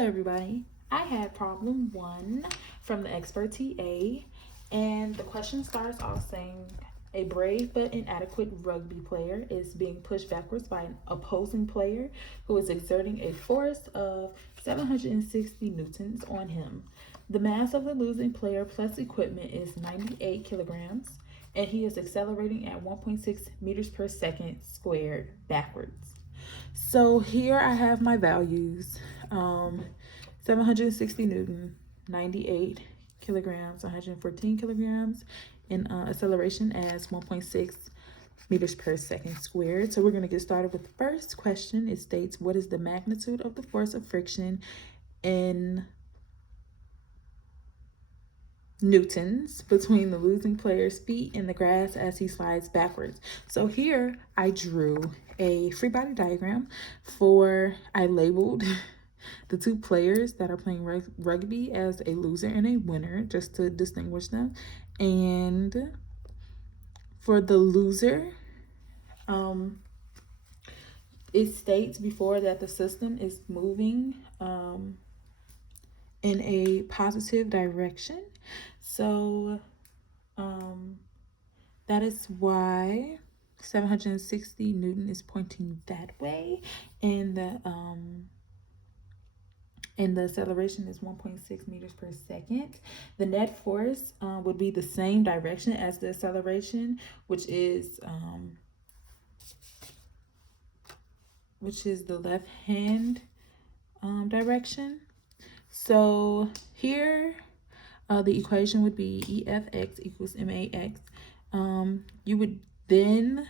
Hello everybody. I had problem 1 from the expert TA, and the question starts off saying a brave but inadequate rugby player is being pushed backwards by an opposing player who is exerting a force of 760 newtons on him. The mass of the losing player plus equipment is 98 kilograms, and he is accelerating at 1.6 meters per second squared backwards. So here I have my values. 760 Newton, 98 kilograms, 114 kilograms, and acceleration as 1.6 meters per second squared. So we're going to get started with the first question. It states, what is the magnitude of the force of friction in newtons between the losing player's feet in the grass as he slides backwards? So here I drew a free body diagram I labeled the two players that are playing rugby as a loser and a winner, just to distinguish them. And for the loser, it states before that the system is moving in a positive direction. So that is why 760 Newton is pointing that way, and the acceleration is 1.6 meters per second. The net force would be the same direction as the acceleration, which is the left hand direction. So here the equation would be EFX equals MAX. You would then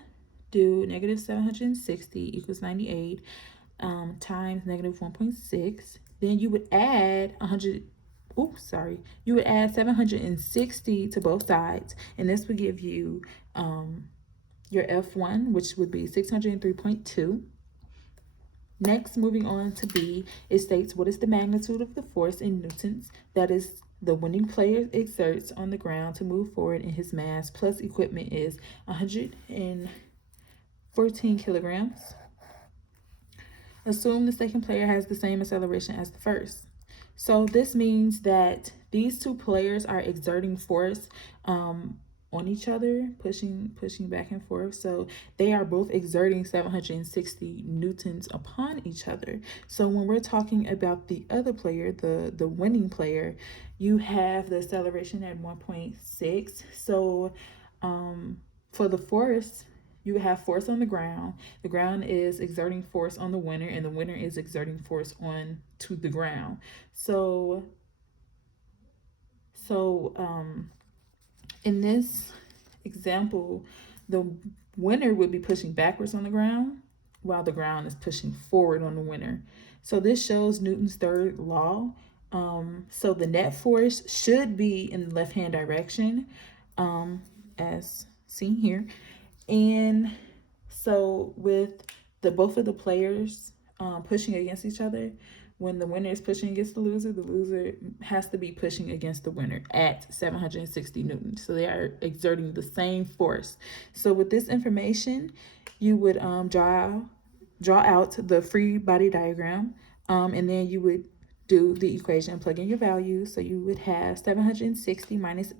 do negative 760 equals 98 times negative 1.6. Then you would add 760 to both sides, and this would give you your F1, which would be 603.2. Next, moving on to B, it states, what is the magnitude of the force in newtons that is the winning player exerts on the ground to move forward in his mass plus equipment is 114 kilograms. Assume the second player has the same acceleration as the first. So this means that these two players are exerting force on each other, pushing back and forth. So they are both exerting 760 newtons upon each other. So when we're talking about the other player, the winning player, you have the acceleration at 1.6. So for the force, you have force on the ground. The ground is exerting force on the winner, and the winner is exerting force on to the ground. So in this example, the winner would be pushing backwards on the ground while the ground is pushing forward on the winner. So this shows Newton's third law. So the net force should be in the left-hand direction, as seen here. And so with both of the players pushing against each other, when the winner is pushing against the loser has to be pushing against the winner at 760 newtons. So they are exerting the same force. So with this information, you would draw out the free body diagram, and then you would do the equation, plug in your values. So you would have 760 minus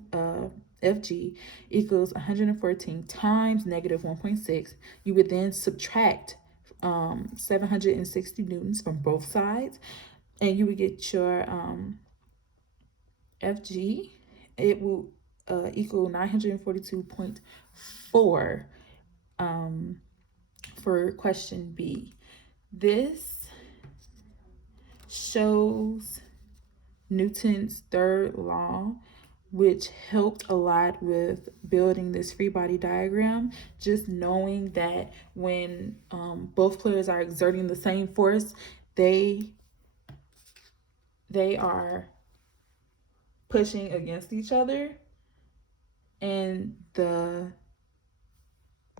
FG equals 114 times negative 1.6. You would then subtract 760 newtons from both sides, and you would get your FG. It will equal 942.4 for question B. This shows Newton's third law, which helped a lot with building this free body diagram. Just knowing that when both players are exerting the same force, they are pushing against each other, and the